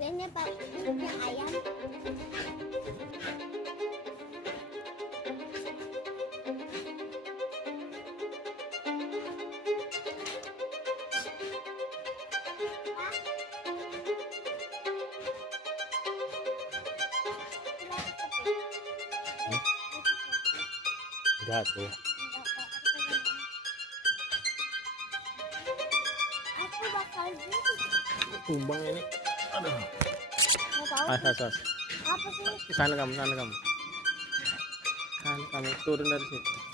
Biasanya pakai ayam. Enggak tuh. Aku bakal Tumbang ini. Aduh. mau tahu As. apa sih? Sana kamu. Sana kamu turun dari situ.